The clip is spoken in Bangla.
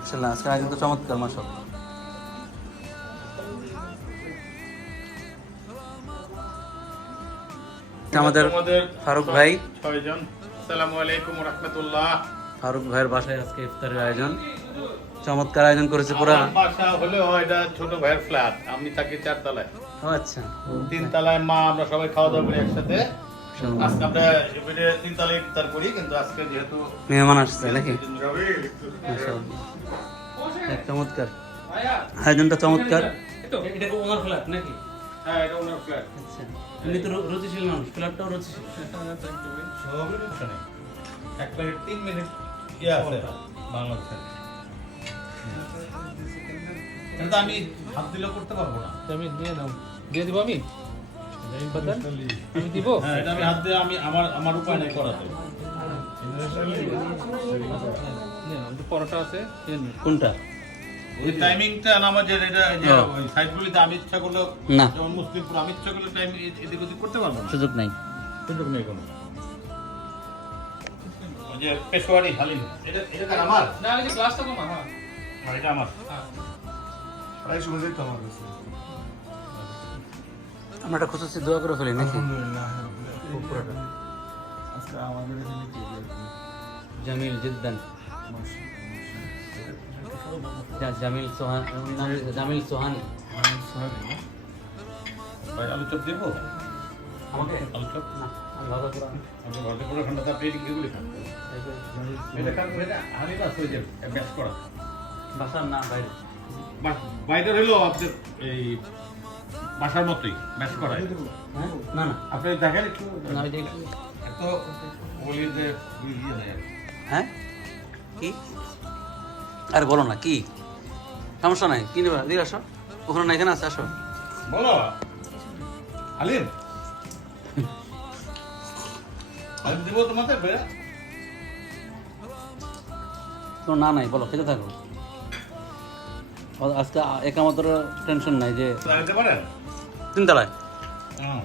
ইনশাল্লাহ আজকে আয়োজন তো চমৎকার মাসব আমাদের ফারুক ভাই। ছয়জন। আসসালামু আলাইকুম রহমতুল্লাহ। ফারুক ভাইয়ের বাসায় আজকে ইফতারের আয়োজন। চমৎকার আয়োজন করেছে পুরা। বাসা হলেও এটা ছোট ভাইয়ের ফ্ল্যাট আমি থাকি চারতলায়। আচ্ছা। তিন তলায় মা আমরা সবাই খাওয়া দাওয়া করি একসাথে। আজকে আমরা এবারে তিন তলায় ইফতার করি কিন্তু আজকে যেহেতু মেহমান আসছে নাকি? মাশাআল্লাহ। চমৎকার। আয়োজনটা চমৎকার। এটা ওনার ফ্ল্যাট নাকি? হ্যাঁ এটা ওনার ফ্ল্যাট। আচ্ছা তো রুচিশীল মানুষ ফ্ল্যাটটাও রুচিশীল। সবই ওখানে এক প্লেট তিন মিনিট ইয়ে আছে বাংলাদেশে। কিন্তু আমি হাত দিলেও করতে পারব না। আমি দিয়ে দাও। দিয়ে দিব আমি? আমি দিব? হ্যাঁ এটা আমি হাত দিয়ে আমি আমার আমার উপায় নেই করাতে। পরোটা আছে কোনটা? ওই টাইমিংটা এটা আমি ইচ্ছা করলেও না। যেমন মুসলিমপুর আমি ইচ্ছা করলে টাইম এদিক ওদিক করতে পারব সুযোগ নাই। সুযোগ নেই কোনো। যে পেশোয়ারি হালিম এটা এটা আমার? না ওই গ্লাসটা কমা হ্যাঁ এটা আমার। হ্যাঁ। প্রায় সময় যেত আমার কাছে। আমরা একটা খুশি দোয়া করে ফেলি নাকি? জামিল জিদ্দান। জামিল সোহান জামিল সোহানি। ভাই আলু চপ দিব? আমাকে? আলু চপ? না বাসার না বাইরে। বাইরে হইল আপনার এই বাসার মতোই ম্যাশ করা হ্যাঁ? না না। আপনি দেখেন একটু। না একটু এত বলি যে ইয়ে আর হ্যাঁ? কি? আরে বলো না কি? সমস্যা নাই কি নেবা? দিয়ে আসো। ওখানে না এখানে আছে আসো। বলো। হালিম দিব তোমাদের বেড়া তো না নাই বলো খেতে থাকো। ও, আজকে একামাত্র টেনশন নাই যে তিনতলায়? হুম